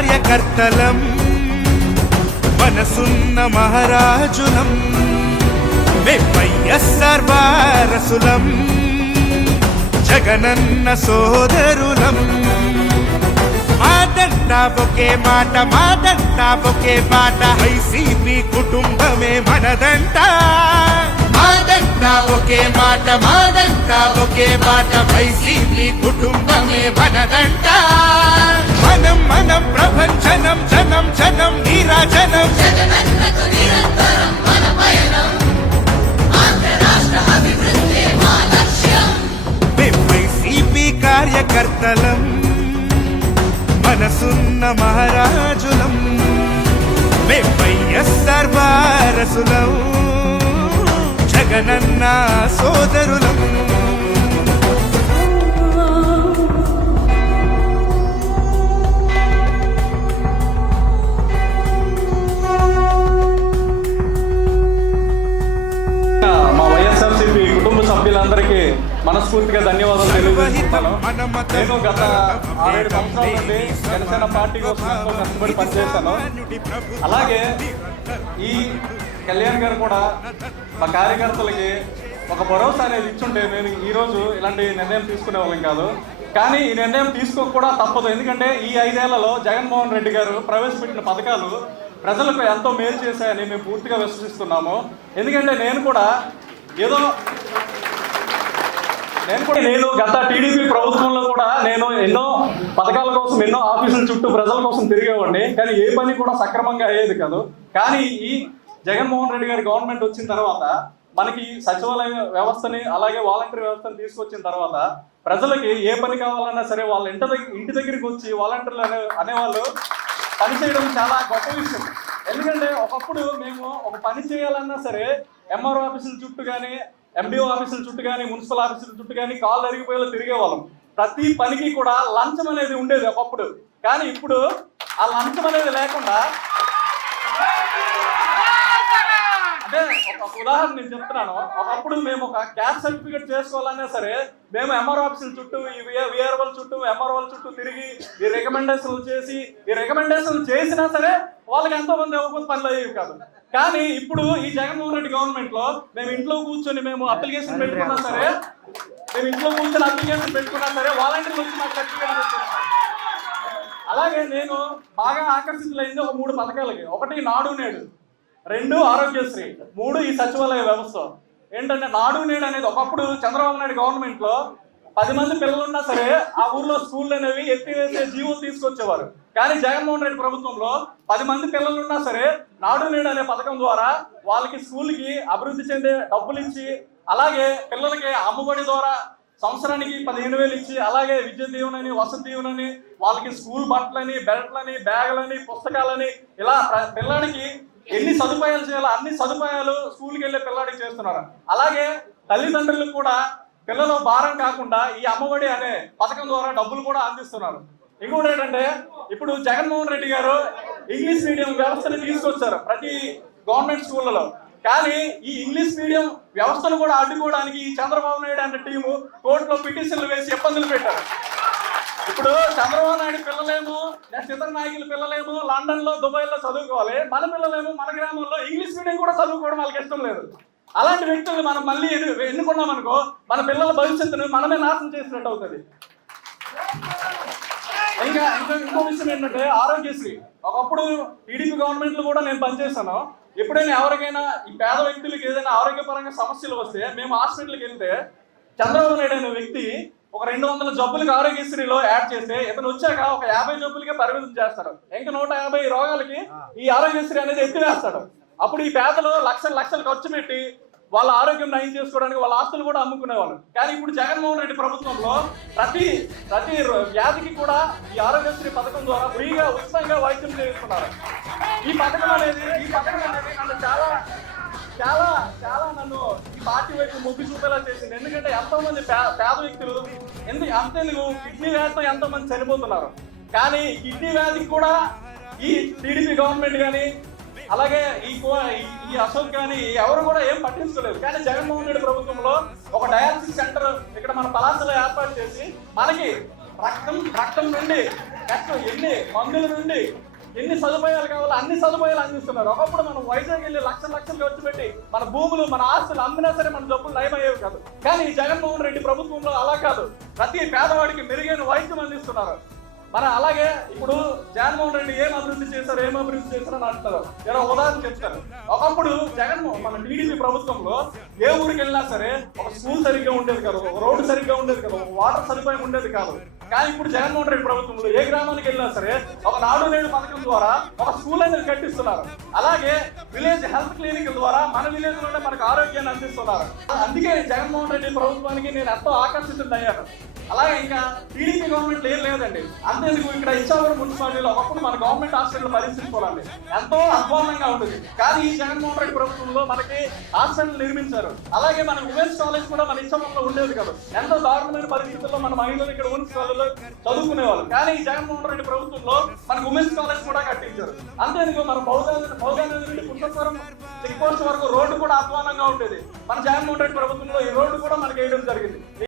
కార్యకర్తలం మనసున్న మహారాజులం వైఎస్ఆర్ వారసులం జగనన్న సోదరులం. మాదంతా ఒకే మాట మాదంతా ఒకే మాట వైసీపీ కుటుంబమే మనదంటా. మాదంతా ఒకే మాట మాదంతా ఒకే మాట. వైసీపీ కుటుంబమే మనదంట మనం మనం ప్రపంచనం జనం జనం నీరాజనం. వైసీపీ కార్యకర్తలం మనసున్న మహారాజులం. మేం వైఎస్ఆర్ వారసులం. జగనన్న సోదరులం. మా కుటుంబ సభ్యులందరికీ మనస్ఫూర్తిగా ధన్యవాదాలు తెలియజేస్తున్నాను. నేను గత ఆరేడు సంవత్సరాల నుండి జనసేన పార్టీ కోసం కష్టపడి పనిచేస్తాను అలాగే ఈ కళ్యాణ్ గారు కూడా మా కార్యకర్తలకి ఒక భరోసా అనేది ఇచ్చుంటే నేను ఈరోజు ఇలాంటి నిర్ణయం తీసుకునే వాళ్ళం కాదు. కానీ ఈ నిర్ణయం తీసుకోకుండా తప్పదు. ఎందుకంటే ఈ ఐదేళ్ళలో జగన్మోహన్ రెడ్డి గారు ప్రవేశపెట్టిన పథకాలు ప్రజలకు ఎంతో మేలు చేశాయని మేము పూర్తిగా విశ్వసిస్తున్నాము. ఎందుకంటే నేను కూడా ఏదో నేను కూడా నేను గత టీడీపీ ప్రభుత్వంలో కూడా నేను ఎన్నో పథకాల కోసం ఎన్నో ఆఫీసుల చుట్టూ ప్రజల కోసం తిరిగేవాడిని. కానీ ఏ పని కూడా సక్రమంగా అయ్యేది కాదు. కానీ ఈ జగన్మోహన్ రెడ్డి గారి గవర్నమెంట్ వచ్చిన తర్వాత మనకి సచివాలయ వ్యవస్థని అలాగే వాలంటీర్ వ్యవస్థని తీసుకొచ్చిన తర్వాత ప్రజలకి ఏ పని కావాలన్నా సరే వాళ్ళ ఇంటి దగ్గర ఇంటి దగ్గరికి వచ్చి వాలంటీర్లు అనే అనేవాళ్ళు పని చేయడం చాలా గొప్ప విషయం. ఎందుకంటే ఒకప్పుడు మేము ఒక పని చేయాలన్నా సరే ఎంఆర్ఓ ఆఫీసుల చుట్టూ కానీ ఎండిఓ ఆఫీసుల చుట్టూ కానీ మున్సిపల్ ఆఫీసుల చుట్టూ కానీ కాళ్ళు అరిగిపోయేలా తిరిగేవాళ్ళం. ప్రతి పనికి కూడా లంచం అనేది ఉండేది ఒకప్పుడు. కానీ ఇప్పుడు ఆ లంచం అనేది లేకుండా అంటే ఒక ఉదాహరణ నేను చెప్తున్నాను. ఒకప్పుడు మేము ఒక క్యాస్ట్ సర్టిఫికేట్ చేసుకోవాలన్నా సరే మేము ఎంఆర్ ఆఫీసుల చుట్టూ ఈ విఆర్ఓల చుట్టూ ఎంఆర్ఓల చుట్టూ తిరిగి ఈ రికమెండేషన్లు చేసి ఈ రికమెండేషన్లు చేసినా సరే వాళ్ళకి ఎంతో మంది ఇవ్వకపోతే పనులు అయ్యేవి కాదు. కానీ ఇప్పుడు ఈ జగన్మోహన్ రెడ్డి గవర్నమెంట్లో మేము ఇంట్లో కూర్చొని మేము అప్లికేషన్ పెట్టుకున్నా సరే మేము ఇంట్లో కూర్చొని అప్లికేషన్ పెట్టుకున్నా సరే వాలంటీర్లు వచ్చి మాకు సర్టిఫికేట్ అలాగే నేను బాగా ఆకర్షితులైంది ఒక మూడు పథకాలకి. ఒకటి నాడు నేడు. రెండు ఆరోగ్యశ్రీ మూడు ఈ సచివాలయ వ్యవస్థ. ఏంటంటే నాడు నేడు అనేది ఒకప్పుడు చంద్రబాబు నాయుడు గవర్నమెంట్లో పది మంది పిల్లలు ఉన్నా సరే ఆ ఊర్లో స్కూళ్ళు అనేవి ఎత్తివేసే జీవోలు తీసుకొచ్చేవారు. కానీ జగన్మోహన్ రెడ్డి ప్రభుత్వంలో పది మంది పిల్లలు ఉన్నా సరే నాడు నేడు అనే పథకం ద్వారా వాళ్ళకి స్కూల్కి అభివృద్ధి చెందే డబ్బులు ఇచ్చి అలాగే పిల్లలకి అమ్మఒడి ద్వారా సంవత్సరానికి పదిహేను వేలు ఇచ్చి అలాగే విద్య దీవెనని వసతి దీవెనని వాళ్ళకి స్కూల్ బట్టలని బెల్ట్లని బ్యాగులని పుస్తకాలని ఇలా పిల్లడికి ఎన్ని సదుపాయాలు చేయాలో అన్ని సదుపాయాలు స్కూల్కి వెళ్ళే పిల్లాడికి చేస్తున్నారు? అలాగే తల్లిదండ్రులకు కూడా పిల్లలు భారం కాకుండా ఈ అమ్మఒడి అనే పథకం ద్వారా డబ్బులు కూడా అందిస్తున్నారు. ఇంకోటి ఏంటంటే ఇప్పుడు జగన్మోహన్ రెడ్డి గారు ఇంగ్లీష్ మీడియం వ్యవస్థని తీసుకొచ్చారు ప్రతి గవర్నమెంట్ స్కూళ్ళలో. కానీ ఈ ఇంగ్లీష్ మీడియం వ్యవస్థను కూడా అడ్డుకోవడానికి ఈ చంద్రబాబు నాయుడు అనే టీము కోర్టులో పిటిషన్లు వేసి ఇబ్బందులు పెట్టారు. ఇప్పుడు చంద్రబాబు నాయుడు పిల్లలేమో నెక్స్ట్ ఇతర నాయకుల పిల్లలేమో లండన్లో దుబాయ్లో చదువుకోవాలి. మన పిల్లలేమో మన గ్రామంలో ఇంగ్లీష్ మీడియం కూడా చదువుకోవడం వాళ్ళకి ఇష్టం లేదు. అలాంటి వ్యక్తులు మనం మళ్ళీ ఎన్నుకున్నాం అనుకో మన పిల్లల భవిష్యత్తును మనమే నాశనం చేసినట్టు అవుతుంది. ఇంకా ఇంకా ఇంకో విషయం ఏంటంటే ఆరోగ్యశ్రీ. ఒకప్పుడు టీడీపీ గవర్నమెంట్లో కూడా నేను పనిచేశాను. ఎప్పుడైనా ఎవరికైనా ఈ పేద వ్యక్తులకి ఏదైనా ఆరోగ్యపరంగా సమస్యలు వస్తే మేము హాస్పిటల్కి వెళ్తే చంద్రబాబు నాయుడు అనే వ్యక్తి ఒక రెండు వందల జబ్బులకి ఆరోగ్యశ్రీలో యాడ్ చేస్తే ఇతను వచ్చాక ఒక యాభై జబ్బులకే పరిమితం చేస్తాడు. ఇంకా నూట యాభై రోగాలకి ఈ ఆరోగ్యశ్రీ అనేది ఎత్తివేస్తాడు. అప్పుడు ఈ పేదలు లక్షలు లక్షలు ఖర్చు పెట్టి వాళ్ళ ఆరోగ్యం నయం చేసుకోవడానికి వాళ్ళ ఆస్తులు కూడా అమ్ముకునేవాళ్ళు. కానీ ఇప్పుడు జగన్మోహన్ రెడ్డి ప్రభుత్వంలో ప్రతి ప్రతి వ్యాధికి కూడా ఈ ఆరోగ్యశ్రీ పథకం ద్వారా ఫ్రీగా ఉచితంగా వైద్యం చేస్తున్నారు ఈ పథకం అనేది ఈ పథకం అనేది చాలా పార్టీ వైపు మొగ్గు చూపేలా చేసింది. ఎందుకంటే ఎంతో మంది పేద వ్యక్తులు ఎందుకు నువ్వు కిడ్నీ వ్యాధితో ఎంతో మంది చనిపోతున్నారు. కానీ కిడ్నీ వ్యాధికి కూడా ఈ టీడీపీ గవర్నమెంట్ కానీ అలాగే ఈ కో- ఈ- ఈ అశోక్ కానీ ఎవరు కూడా ఏం పట్టించుకోలేదు. కానీ జగన్మోహన్ రెడ్డి ప్రభుత్వంలో ఒక డయాలసిస్ సెంటర్ ఇక్కడ మన పలాసలో ఏర్పాటు చేసి మనకి రక్తం రక్తం నుండి రక్తం ఎన్ని మందుల నుండి ఎన్ని సదుపాయాలు కావాలో అన్ని సదుపాయాలు అందిస్తున్నారు. ఒకప్పుడు మనం వైజాగ్ వెళ్ళి లక్షల లక్షలు ఖర్చు పెట్టి మన భూములు మన ఆస్తులు అమ్మినా సరే మన డబ్బులు నయమయ్యేవి కాదు. కానీ జగన్మోహన్ రెడ్డి ప్రభుత్వంలో అలా కాదు. ప్రతి పేదవాడికి మెరుగైన వైద్యం అందిస్తున్నారు. మన అలాగే ఇప్పుడు జగన్మోహన్ రెడ్డి ఏం అభివృద్ధి చేశారు ఏం అభివృద్ధి చేశారు అని అంటారు ఏదో ఉదాహరణ చెప్తారు. ఒకప్పుడు జగన్మోహన్ మన టీడీపీ ప్రభుత్వంలో ఏ ఊరికి వెళ్ళినా సరే ఒక స్కూల్ సరిగ్గా ఉండేది కాదు ఒక రోడ్డు సరిగ్గా ఉండేది కాదు ఒక వాటర్ సదుపాయం ఉండేది కాదు. కానీ ఇప్పుడు జగన్మోహన్ రెడ్డి ప్రభుత్వంలో ఏ గ్రామానికి వెళ్ళినా సరే ఒక నాడు నేడు పథకం ద్వారా ఒక స్కూల్ అనేది కట్టిస్తున్నారు. అలాగే విలేజ్ హెల్త్ క్లినిక్ ద్వారా మన విలేజ్లోనే మనకు ఆరోగ్యాన్ని అందిస్తున్నారు. అందుకే జగన్మోహన్ రెడ్డి ప్రభుత్వానికి నేను ఎంతో ఆకర్షితుడయ్యాను అలాగే ఇంకా టీడీపీ గవర్నమెంట్ ఏం లేదండి. అంతేందుకు ఇక్కడ ఇచ్చావరం మున్సిపాలిటీలో ఒకప్పుడు మన గవర్నమెంట్ హాస్పిటల్ పరిస్థితి ఎంతో అధ్వానంగా ఉంటుంది. కానీ ఈ జగన్మోహన్ రెడ్డి ప్రభుత్వంలో మనకి హాస్పిటల్ నిర్మించారు. అలాగే మన ఉమెన్స్ కాలేజ్ కూడా మన ఇచ్చాపురంలో ఉండేది కాదు. ఎంతో దారుణమైన పరిస్థితుల్లో మన మహిళలు ఇక్కడ ఉమెన్స్ చదువుకునే వాళ్ళు. కానీ ఈ జగన్మోహన్ రెడ్డి ప్రభుత్వంలో మనకు ఉమెన్స్ కాలేజ్ కూడా కట్టించారు. అంతేందుకు మన బౌద్ధ బౌద్ధ నుండి పుట్టస్వరం చెక్ పోస్ట్ వరకు రోడ్డు కూడా అధ్వానంగా ఉండేది. మన జగన్మోహన్ రెడ్డి ప్రభుత్వంలో ఈ రోడ్డు కూడా మనకి వేయడం జరిగింది.